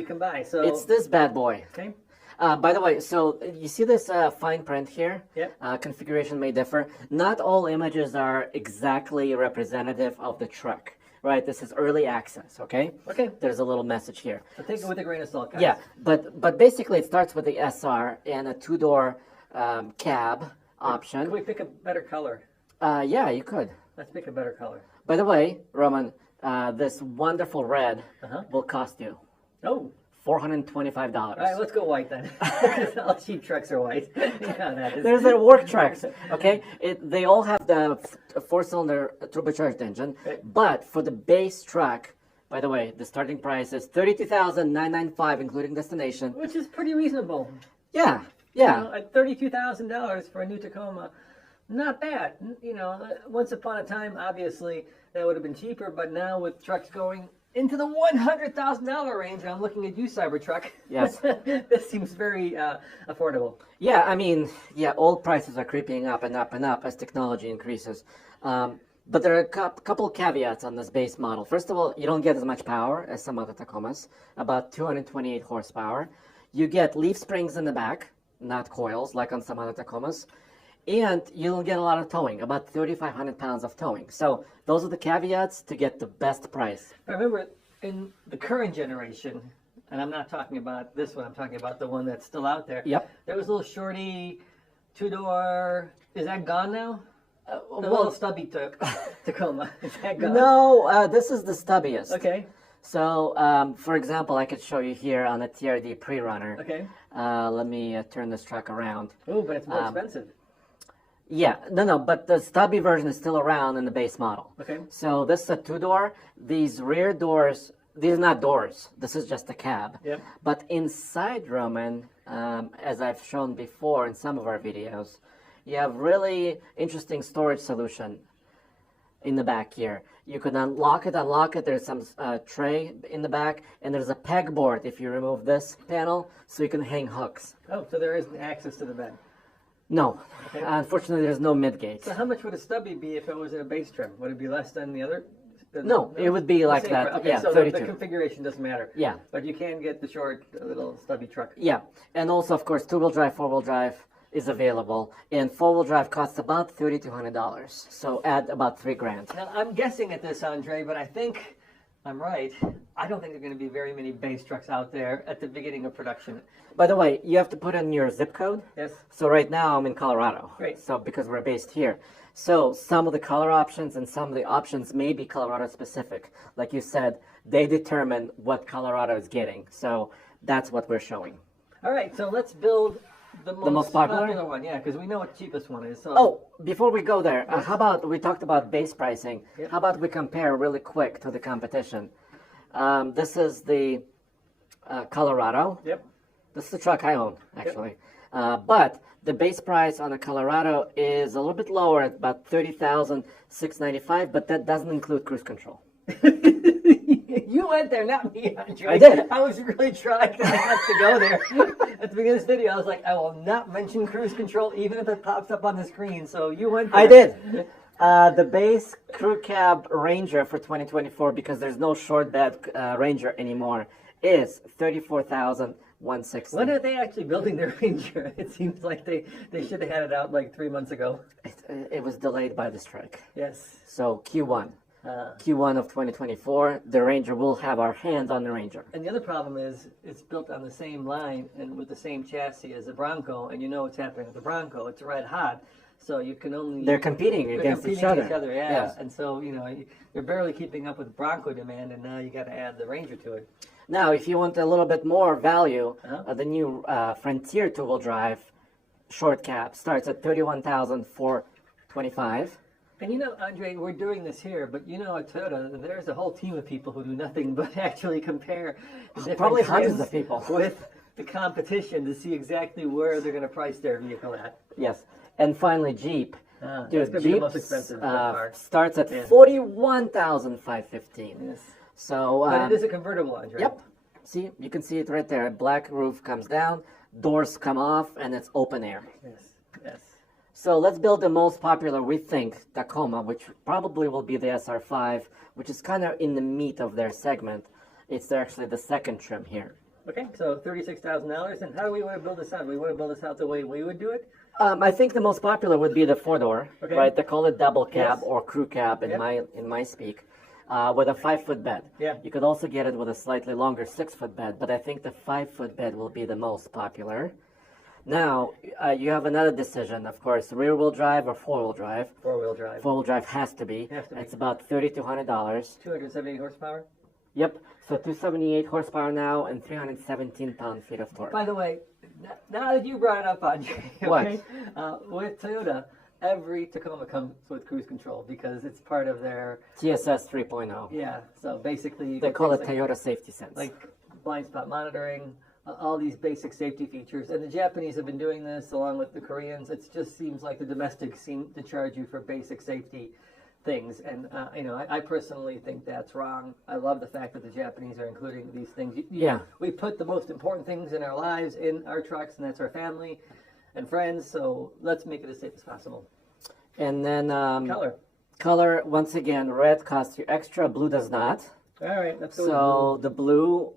you can buy. So it's this bad boy. Okay. By the way, so you see this fine print here? Yep. Configuration may differ. Not all images are exactly representative of the truck, right? This is early access, okay? Okay. There's a little message here. So take it with a grain of salt, guys. Yeah, but basically it starts with the SR and a two-door cab option. Can we pick a better color? Yeah, you could. Let's pick a better color. By the way, Roman, this wonderful red will cost you Oh. $425. All right, let's go white then. All cheap trucks are white. Yeah, that is. There's the work trucks, okay? They all have the four-cylinder turbocharged engine, but for the base truck, by the way, the starting price is $32,995, including destination. Which is pretty reasonable. Yeah, You yeah. know, at $32,000 for a new Tacoma, not bad. You know, once upon a time, obviously, that would have been cheaper, but now with trucks going into the $100,000 range, I'm looking at you, Cybertruck. Yes. This seems very affordable. Yeah, I mean, yeah, oil prices are creeping up and up and up as technology increases. But there are a couple caveats on this base model. First of all, you don't get as much power as some other Tacomas, about 228 horsepower. You get leaf springs in the back, not coils like on some other Tacomas. And you'll get a lot of towing, about 3,500 pounds of towing. So those are the caveats to get the best price. I remember in the current generation, and I'm not talking about this one, I'm talking about the one that's still out there. Yep. There was a little shorty, two-door, is that gone now? The Well, little stubby Tacoma, is that gone? no, this is the stubbiest. Okay, So, for example, I could show you here on a TRD pre-runner. okay. Let me turn this truck around. Oh, but it's more expensive. Yeah, no, but the stubby version is still around in the base model. Okay. So this is a two-door. These rear doors, these are not doors. This is just a cab. Yep. But inside, Roman, as I've shown before in some of our videos, you have really interesting storage solution in the back here. You can unlock it. There's some tray in the back, and there's a pegboard if you remove this panel, so you can hang hooks. Oh, so there is access to the bed. No, Okay. unfortunately, there's no mid-gate. So how much would a stubby be if it was in a base trim? Would it be less than the other? No, it would be like Same that. Okay, Yeah, so 32. the configuration doesn't matter. Yeah. But you can get the short little stubby truck. Yeah, and also, of course, two-wheel drive, four-wheel drive is available, and four-wheel drive costs about $3,200. So add about $3,000. Now, I'm guessing at this, Andre, but I think I'm right. I don't think there are going to be very many base trucks out there at the beginning of production. By the way, you have to put in your zip code. Yes. So right now I'm in Colorado. Great. So because we're based here. So some of the color options and some of the options may be Colorado specific. Like you said, they determine what Colorado is getting. So that's what we're showing. All right, so let's build the most popular? one. Yeah, because we know what the cheapest one is. So. Oh, before we go there, how about we talked about base pricing? Yep. How about we compare really quick to the competition? This is the Colorado. Yep. This is the truck I own, actually. But the base price on the Colorado is a little bit lower at about $30,695, but that doesn't include cruise control. You went there, not me, Andre. I did. I was really trying not to go there. At the beginning of this video, I was like, I will not mention cruise control, even if it pops up on the screen. So you went there. I did. The base crew cab Ranger for 2024, because there's no short bed Ranger anymore, is $34,160. When are they actually building their Ranger? It seems like they should have had it out like 3 months ago. It was delayed by the strike. Yes. So Q1. Q1 of 2024, the Ranger will have our hands on the Ranger. And the other problem is it's built on the same line and with the same chassis as the Bronco, and you know what's happening with the Bronco. It's red hot, so you can only... They're competing against each other. Yeah. Yes. And so, you know, you're barely keeping up with Bronco demand, and now you got to add the Ranger to it. Now, if you want a little bit more value, the new Frontier two-wheel drive short cab starts at $31,425. And you know, Andre, we're doing this here, but you know, at Toyota, there's a whole team of people who do nothing but actually compare the different Probably hundreds trims of people with the competition to see exactly where they're going to price their vehicle at. Yes, and finally Jeep. That's Dude, gonna be the Jeep most expensive by far. starts at $41,515. Yes. So, But it is a convertible, Andre. yep. See, you can see it right there. Black roof comes down, doors come off, and it's open air. Yes. Yes. So let's build the most popular, we think, Tacoma, which probably will be the SR5, which is kind of in the meat of their segment. It's actually the second trim here. Okay, so $36,000. And how do we want to build this out? We want to build this out the way we would do it? I think the most popular would be the four-door, Okay. right? They call it double cab Yes. or crew cab in my speak, with a 5-foot bed. Yeah. You could also get it with a slightly longer 6-foot bed, but I think the 5-foot bed will be the most popular. Now, you have another decision, of course, rear-wheel drive or four-wheel drive. Four-wheel drive. Four-wheel drive has to be. Has to be. It's about $3,200. 278 horsepower. Yep. So 278 horsepower now and 317 pound-feet of torque. By the way, now that you brought it up, Andre, okay, with Toyota, every Tacoma comes with cruise control because it's part of their TSS 3.0. Yeah. So basically, you They get call it things Toyota Safety Sense. like blind spot monitoring, all these basic safety features. And the Japanese have been doing this along with the Koreans. It just seems like the domestics seem to charge you for basic safety things. And, I personally think that's wrong. I love the fact that the Japanese are including these things. We put the most important things in our lives in our trucks, and that's our family and friends. So let's make it as safe as possible. And then Color. color, once again, red costs you extra, blue does not. All right, let's go with So the blue,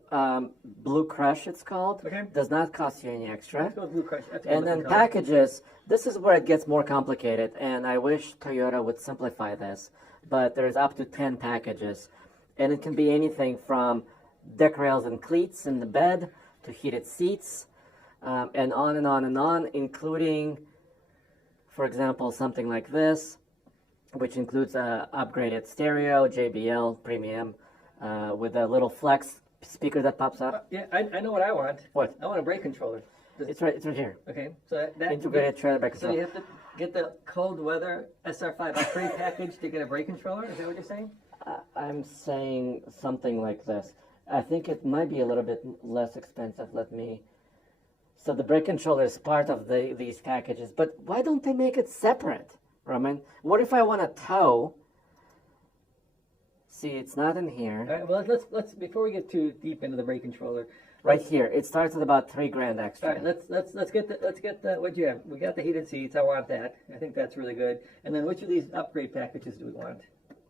Blue Crush it's called, Okay. does not cost you any extra. Let's go with Blue Crush. That's a And good then looking color. packages, this is where it gets more complicated, and I wish Toyota would simplify this, but there's up to 10 packages, and it can be anything from deck rails and cleats in the bed to heated seats, and on and on and on, including, for example, something like this, which includes a upgraded stereo, JBL Premium, with a little flex speaker that pops up. Yeah, I know what I want. What? I want a brake controller. It's right here. Okay, so that Integrated trailer brake So you have to get the cold weather SR5 upgrade package to get a brake controller. Is that what you're saying? I'm saying something like this. I think it might be a little bit less expensive. So the brake controller is part of these packages, but why don't they make it separate, Roman? What if I want to tow? See, it's not in here. All right. Well, let's before we get too deep into the brake controller. Right here. It starts at about $3,000 extra. All right. Let's get the what do you have? We got the heated seats. I want that. I think that's really good. And then which of these upgrade packages do we want?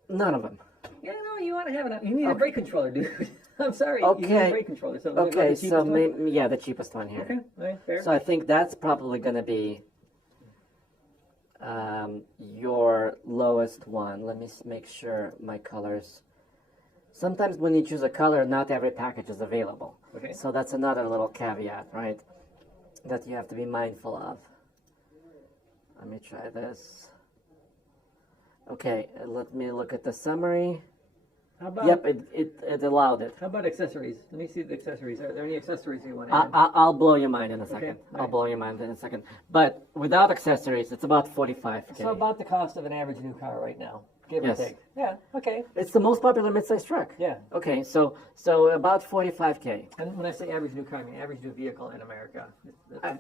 None of them. Yeah, no, you want to have it. You need a brake controller, dude. I'm sorry. You need Okay. a brake controller. So what about Okay, the so cheapest one? maybe, the cheapest one here. Okay. All right. Fair. So I think that's probably going to be your lowest one. Let me make sure my colors. Sometimes when you choose a color, not every package is available. Okay. So that's another little caveat, right? That you have to be mindful of. Let me try this. Okay, let me look at the summary. How about? Yep, it allowed it. How about accessories? Let me see the accessories. Are there any accessories you want to add? I'll blow your mind in a second. Okay, I'll alright. blow your mind in a second. But without accessories, it's about $45K. So about the cost of an average new car right now, give Yes. or take. Yeah. Okay. It's the most popular midsize truck. Yeah. Okay, so about $45K. And when I say average new car, I mean average new vehicle in America.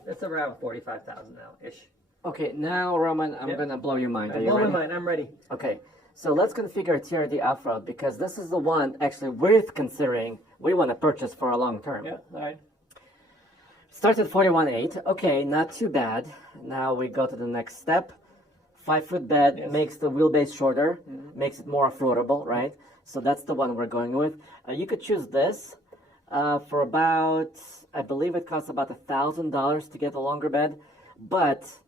It's around 45,000 now ish. Okay, now Roman, I'm Yep. gonna blow your mind. Are you Blow my ready? mind. I'm ready. Okay, so let's configure TRD off-road because this is the one actually worth considering. We want to purchase for a long term. Yeah. All right. Starts at 41.8. Okay, not too bad. Now we go to the next step. 5-foot bed Yes. makes the wheelbase shorter, makes it more affordable, right? So that's the one we're going with. You could choose this for about, I believe it costs about $1,000 to get a longer bed, but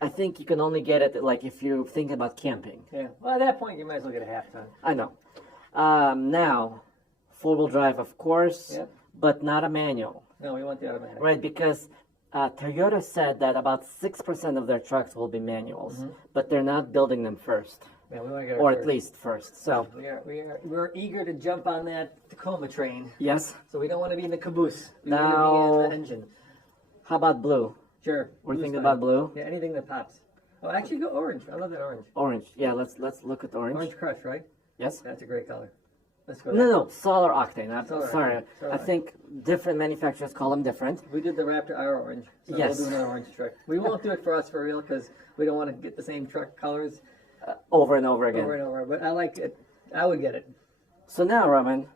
I think you can only get it like if you're thinking about camping. Yeah. Well, at that point, you might as well get a half ton. I know. Now, 4-wheel drive, of course, Yep. but not a manual. No, we want the automatic. Right, because Toyota said that about 6% of their trucks will be manuals, but they're not building them first, Yeah, we want to get our or at first. least first. So, We're eager to jump on that Tacoma train, yes. so we don't want to be in the caboose. We Now- want to be in the engine. How about blue? Sure. We're Blue's thinking fine. about blue. Yeah, anything that pops. Oh, actually, go orange. I love that orange. Orange. Yeah, let's look at orange. Orange Crush, right? Yes. That's a great color. Let's go. No, there. no, solar octane. Solar Sorry, octane, solar I think different manufacturers call them different. We did the Raptor R orange, so Yes. we'll do another orange trick. We won't do it for us for real because we don't want to get the same truck colors Over and over again. over and over. But I like it. I would get it. So now, Roman,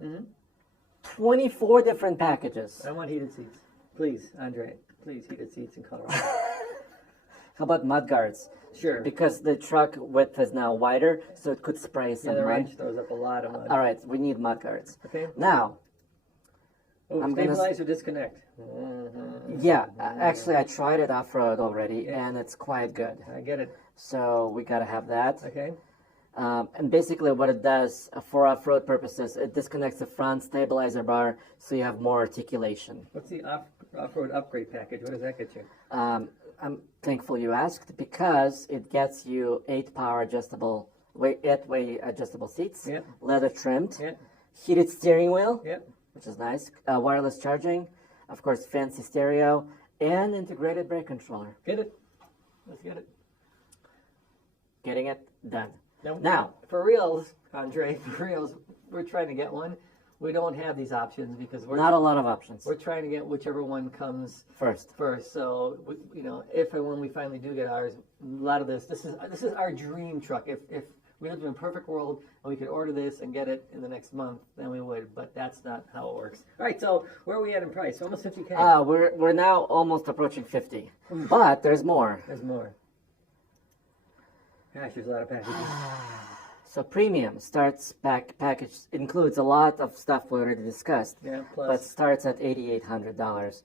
24 different packages. I want heated seats, please, Andre. Please, heated seats in Colorado. How about mud guards? Sure. Because the truck width is now wider, so it could spray Yeah, some the mud. range throws up a lot of mud. All right, we need mud guards. Okay. Now, Oh, I'm gonna stabilize or disconnect? Mm-hmm. Yeah, actually, I tried it off-road already, Yeah. and it's quite good. I get it. So we gotta have that. Okay. And basically, what it does for off-road purposes, it disconnects the front stabilizer bar, so you have more articulation. What's the off-road upgrade package? What does that get you? I'm thankful you asked because it gets you 8-way adjustable seats, Yeah. leather trimmed, Yeah. heated steering wheel, Yeah. which is nice, wireless charging, of course, fancy stereo, and integrated brake controller. Get it. Let's get it. Getting it done. Now, Now, for reals, Andre, for reals, we're trying to get one. We don't have these options because not a lot of options. we're trying to get whichever one comes First, So, if and when we finally do get ours, a lot of this is our dream truck. If we lived in a perfect world and we could order this and get it in the next month, then we would. But that's not how it works. All right. So where are we at in price? Almost $50K. we're now almost approaching 50, but there's more. There's more. Gosh, there's a lot of packages. So premium package includes a lot of stuff we already discussed, Yeah. but Plus. starts at $8,800.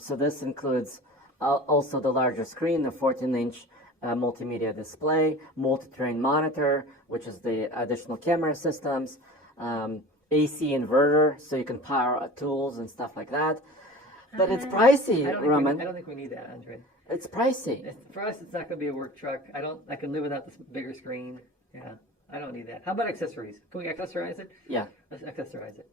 So this includes also the larger screen, the 14-inch multimedia display, multi-terrain monitor, which is the additional camera systems, AC inverter, so you can power tools and stuff like that. But it's pricey, I Roman. don't think we need that, Andre. It's pricey. For us, it's not going to be a work truck. I can live without this bigger screen. Yeah. I don't need that. How about accessories? Can we accessorize it? Yeah. Let's accessorize it.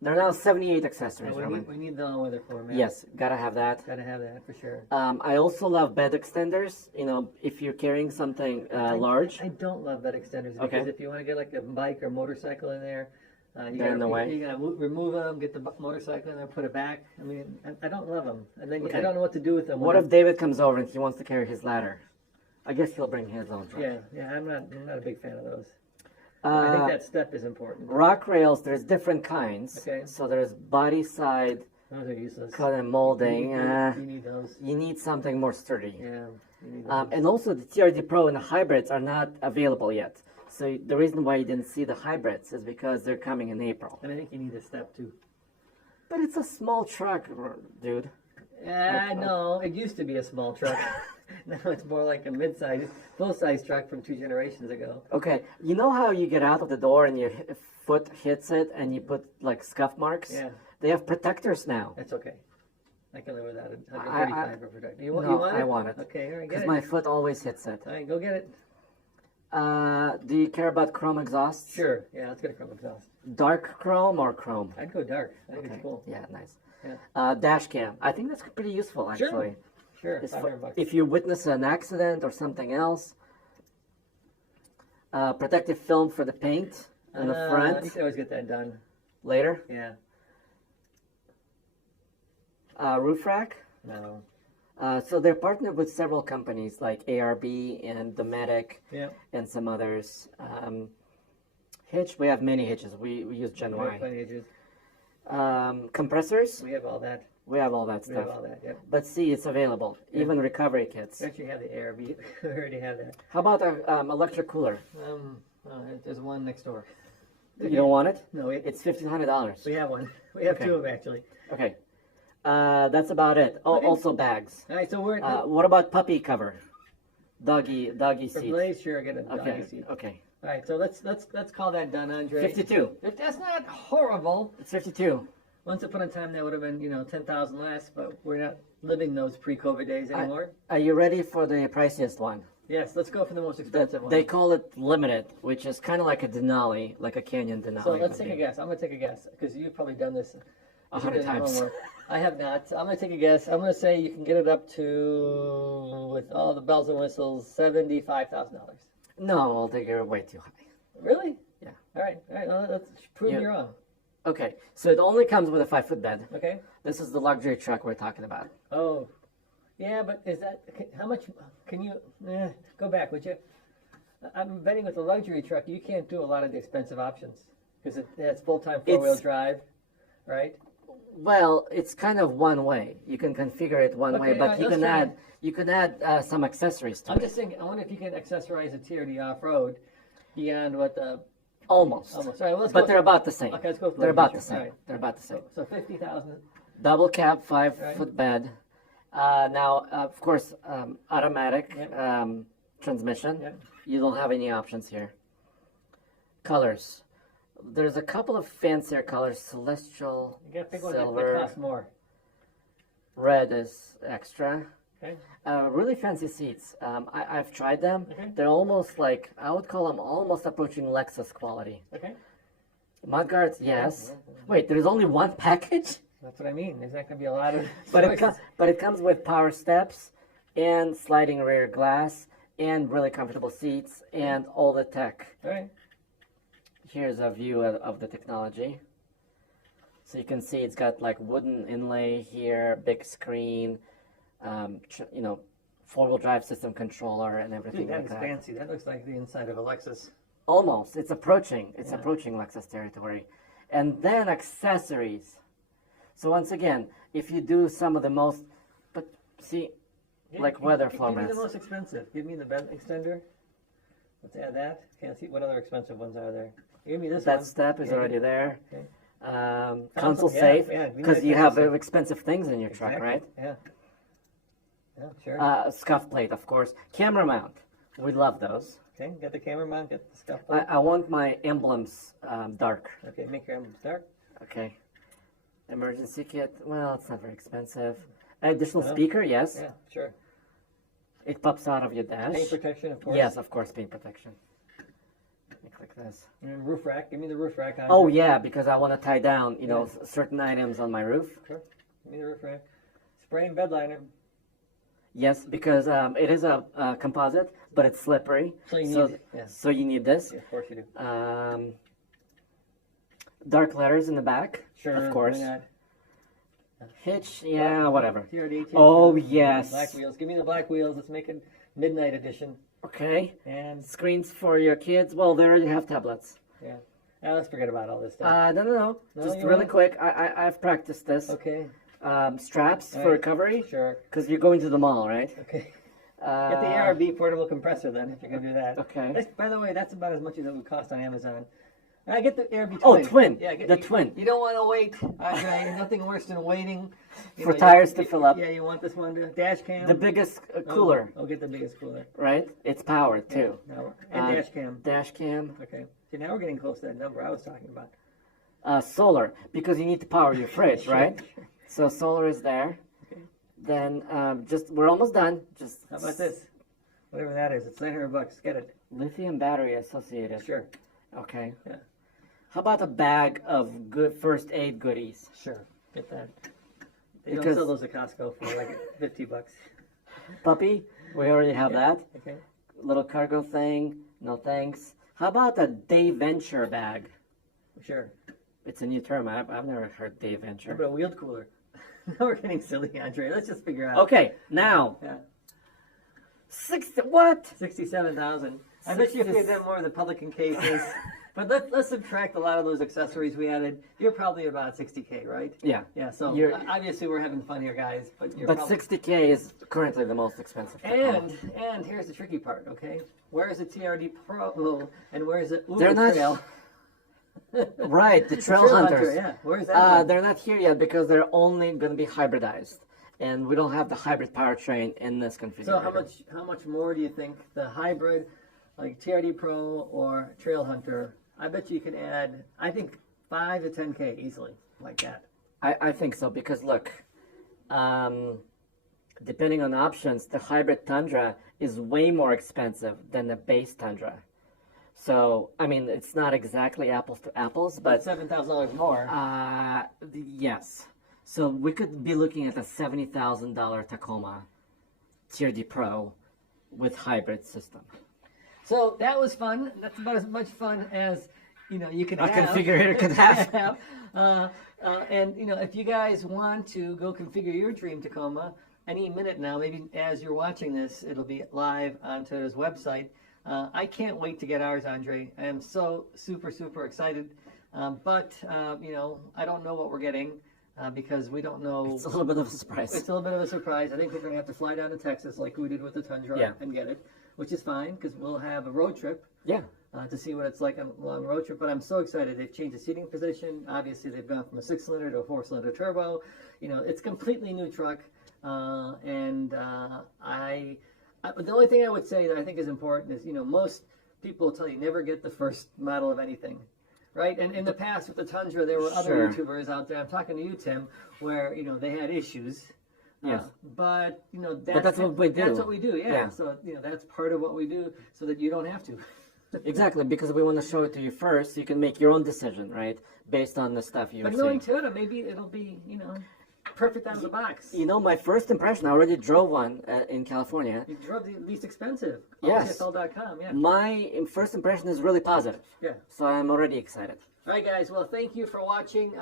There are now 78 accessories, Yeah, Roman. we need the all-weather floor mat. Yes, gotta have that. Gotta have that for sure. I also love bed extenders. You know, if you're carrying something large. I don't love bed extenders because Okay. if you want to get like a bike or motorcycle in there, you They're in the way. You gotta remove them, get the motorcycle in there, put it back. I mean, I don't love them, and then Okay. I don't know what to do with them. What if David comes over and he wants to carry his ladder? I guess he'll bring his own truck. Yeah. I'm not a big fan of those. I think that step is important. Rock rails, there's different kinds. Okay. So there's body side, Those are useless. cut and molding. You need those. You need something more sturdy. Yeah. You need those. And also the TRD Pro and the hybrids are not available yet. So the reason why you didn't see the hybrids is because they're coming in April. And I think you need a step too. But it's a small truck, dude. No, it used to be a small truck. Now it's more like a mid-size, full-size truck from 2 generations ago. Okay, you know how you get out of the door and your foot hits it and you put like scuff marks? Yeah. They have protectors now. That's okay. I can live without it. Like a I- 35 for protector. You No, want it? I want it. Okay, all right, get Because it. my foot always hits it. All right, go get it. Do you care about chrome exhausts? Sure. Yeah, let's get a chrome exhaust. Dark chrome or chrome? I'd go dark. I think it's cool. Yeah, nice. Yeah. Dash cam. I think that's pretty useful actually. Sure. It's $500. if you witness an accident or something else. Protective film for the paint on the You front can always get that done. later. Yeah. Roof rack. No. So they're partnered with several companies like ARB and Dometic Yeah. and some others. Hitch, we have many hitches. We use Gen We have Y. plenty of juice. Compressors, We have all that. we have all that We have stuff. all that. Yep. But see, it's available. Even recovery kits. We actually have the air. We already have that. How about an electric cooler? There's one next door. You don't want it? No, It's $1,500. we have one. We have Okay. 2 of them actually. Okay. That's about it. Oh, Okay. also bags. All right, so we're What about puppy cover? Doggy for seat. Blaze. Sure, get a Okay. doggy seat. Okay. All right, so let's call that done, Andre. 52. If that's not horrible. It's 52. Once upon a time, that would have been 10,000 less, but we're not living those pre-COVID days anymore. Are you ready for the priciest one? Yes, let's go for the most expensive one. They call it limited, which is kind of like a Denali, like a Canyon Denali. So let's would take a be. guess. I'm gonna take a guess because you've probably done this 100 You did times. homework. I have not. I'm gonna take a guess. I'm gonna say you can get it up to, with all the bells and whistles, $75,000. No, I'll take it way too high. Really? Yeah. All right. Well, let's prove Yeah. you wrong. Okay, so it only comes with a 5-foot bed. Okay. This is the luxury truck we're talking about. Oh, yeah, but is that how much? Can you go back? Would you? I'm betting with a luxury truck, you can't do a lot of the expensive options because it has full-time four-wheel It's- drive, right? Well, it's kind of one way. You can configure it one way, Okay, but alright, you let's can try add some accessories to I'm it. just thinking. I wonder if you can accessorize a TRD off-road beyond what the Almost. Almost. All right, well, let's But go. they're about the same. Okay, let's go. They're about the All same. right. They're about the same. So 50,000. Double cab, 5 Right. foot bed. Now, of course, automatic Yep. transmission. Yep. You don't have any options here. Colors. There's a couple of fancier colors: celestial, You got to pick one that silver, costs more. red is extra. Okay. Really fancy seats. I've tried them. Okay. They're almost like, I would call them almost approaching Lexus quality. Okay. Mudguards, yes. Wait, there's only one package? That's what I mean. There's not going to be a lot of. But it comes with power steps and sliding rear glass and really comfortable seats and all the tech. All right. Here's a view of the technology. So you can see it's got like wooden inlay here, big screen, you know, 4-wheel drive system controller and everything Dude, that like is that. fancy. That looks like the inside of a Lexus. Almost. It's approaching. It's Yeah. approaching Lexus territory. And then accessories. So once again, if you do some of the most, but see, like weather floor Give me the mats. most expensive. Give me the bed extender. Let's add that. Can't see what other expensive ones are there. Give me this one. That step is Yeah. already there. Okay. Console yeah, safe, yeah, we because need you a have console. expensive things in your truck, Exactly. right? Yeah. Yeah, sure. Scuff plate, of course. Camera mount. We love those. Okay, get the camera mount, get the scuff plate. I want my emblems dark. Okay, make your emblems dark. Okay. Emergency kit. Well, it's not very expensive. Additional No. speaker, yes. Yeah, sure. It pops out of your dash. Paint protection, of course. Yes, of course, paint protection. Let me click this. And roof rack. Give me the roof rack. Oh yeah, because I want to tie down, you know, certain items on my roof. Sure. Give me the roof rack. Spray and bed liner. Yes, because it is a composite, but it's slippery. So you need, yeah. So you need this. Yeah, of course you do. Dark letters in the back. Sure. Of course. Why not? Hitch, yeah, whatever. TRD hitch. Oh yes. Black wheels. Give me the black wheels. Let's make it midnight edition. Okay. And Screens for your kids. Well, they already have tablets. yeah. Now let's forget about all this stuff. No. No, Just you really won't? quick. I've practiced this. Okay. Straps All for right. recovery. Sure. Because you're going to the mall, right? Okay. Get the ARB portable compressor then, if you're gonna do that. Okay. That's, by the way, that's about as much as it would cost on Amazon. I get the ARB twin. Oh, twin. Yeah, get The twin. You don't want to wait. Okay, nothing worse than waiting. For tires to fill up. Yeah, you want this one to dash cam. The biggest cooler, Oh, get the biggest cooler. right? It's powered too. Now, and dash cam. Dash cam. Okay. See, now we're getting close to that number I was talking about. Solar, because you need to power your fridge, right? So solar is there. Okay. Then we're almost done. Just How about this? Whatever that is, it's $900. Get it. lithium battery associated. Sure. Okay. Yeah. How about a bag of good first aid goodies? Sure. Get that. They Because- don't sell those at Costco for like $50. Puppy, we already have that. Okay. Little cargo thing. No thanks. How about a day venture bag? Sure. It's a new term. I've never heard day How venture. about a wheeled cooler? Now we're getting silly, Andre. Let's just figure out. Okay, now Yeah. 60. What? 67,000. I bet you if we had done more of the Pelican cases. But let's subtract a lot of those accessories we added. You're probably about 60K, right? Yeah. Yeah, so You're- obviously we're having fun here, guys. But you're But probably... 60K is currently the most expensive. Tacoma. And here's the tricky part, okay? Where's the TRD Pro and where's the Uber They're not- Trail? Right, the trail Hunter, hunters. yeah. Where's that one? They're not here yet because they're only going to be hybridized, and we don't have the hybrid powertrain in this configuration. So how much more do you think the hybrid, like TRD Pro or Trail Hunter? I bet you can add, I think 5 to 10K easily, like that. I think so because look, depending on options, the hybrid Tundra is way more expensive than the base Tundra. So I mean, it's not exactly apples to apples, But but $7,000 more. yes. So we could be looking at a $70,000 Tacoma TRD Pro with hybrid system. So that was fun. That's about as much fun as you can A have. configurator could have. And if you guys want to go configure your dream Tacoma, any minute now, maybe as you're watching this, it'll be live on Toyota's website. I can't wait to get ours, Andre. I am so super excited. But I don't know what we're getting because we don't know. It's a little bit of a surprise. It's a little bit of a surprise. I think we're going to have to fly down to Texas like we did with the Tundra Yeah. and get it, which is fine because we'll have a road trip. Yeah. to see what it's like on a long road trip. But I'm so excited. They've changed the seating position. Obviously, they've gone from a 6-cylinder to a 4-cylinder turbo. You know, it's a completely new truck. The only thing I would say that I think is important is, you know, most people will tell you never get the first model of anything. Right, and in the past with the Tundra, there were other YouTubers out there. I'm talking to you, Tim, where you know they had issues. Yes. But you know that's what we do. That's what we do. Yeah. So you know that's part of what we do, so that you don't have to. Exactly, because we want to show it to you first, so you can make your own decision, right, based on the stuff you're seeing. But knowing Toyota, maybe it'll be, you know, perfect out of the box. You know, my first impression, I already drove one in California. You drove the least expensive. Yes. TFL.com, yeah. My first impression is really positive. Yeah. So I'm already excited. All right, guys. Well, thank you for watching.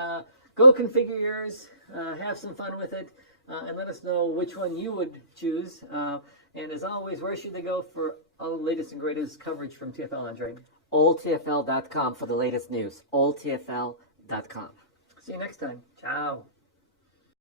Go configure yours. Have some fun with it. And let us know which one you would choose. And as always, where should they go for all the latest and greatest coverage from TFL, Andre? oldtfl.com for the latest news. oldtfl.com. See you next time. Ciao.